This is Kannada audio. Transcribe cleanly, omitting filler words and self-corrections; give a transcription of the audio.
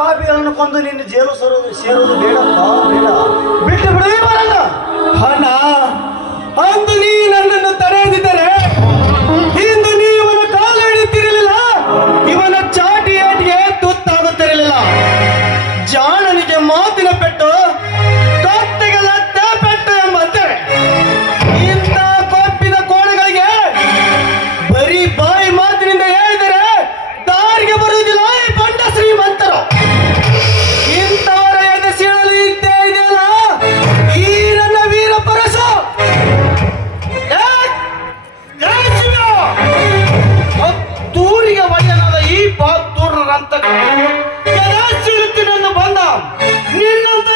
ಪಾಪಿಗಳನ್ನು ಕೊಂದು ನಿನ್ನ ಜೇಲು ಸೇರುವುದು ಬೇಡಪ್ಪ, ಬೇಡ. ಬಿಟ್ಟು ಬಿಡುವೆ ಬರಲ್ಲ. ಅಣ್ಣ, ಅಂದು ನೀ ನನ್ನನ್ನು ತಡೆಯದಿದ್ದರೆ ಇಂದು ನೀ ಇವನ ಕಾಲು ಹಿಡಿಯುತ್ತಿರಲಿಲ್ಲ, ಇವನ ಚಾಟಿ ಏಟಿಗೆ ತುತ್ತಾಗುತ್ತಿರಲಿಲ್ಲ. ಜಾಣನಿಗೆ ಮಾತಿನ ಪೆಟ್ಟು, ಕತ್ತೆಗೆ ಲತ್ತೆ ಪೆಟ್ಟು ಎಂಬಂತೆ ಇಂಥ ಕೊಪ್ಪಿದ ಕೋಣಗಳಿಗೆ ಬರೀ ಬಾಯಿ ಮಾತಿನಿಂದ ಹೇಳಿದರೆ ದಾರಿಗೆ ಬರುವುದಿಲ್ಲ ಈ ಬಂಡ ಶ್ರೀಮಂತರು. ಇಂಥವರ ಎದೆ ಸೀಳಲು ಇದ್ದೇ ಇದೆಯಲ್ಲ ಈ ನನ್ನ ವೀರ ಪರಸ. ತೂರಿಗೆ ಒಳ್ಳೆಯನಾದ ಈ ಬಾತೂರರಂತ ಸೀಳುತ್ತೀನೆಂದು ಬಂದ ನಿನ್ನಂತ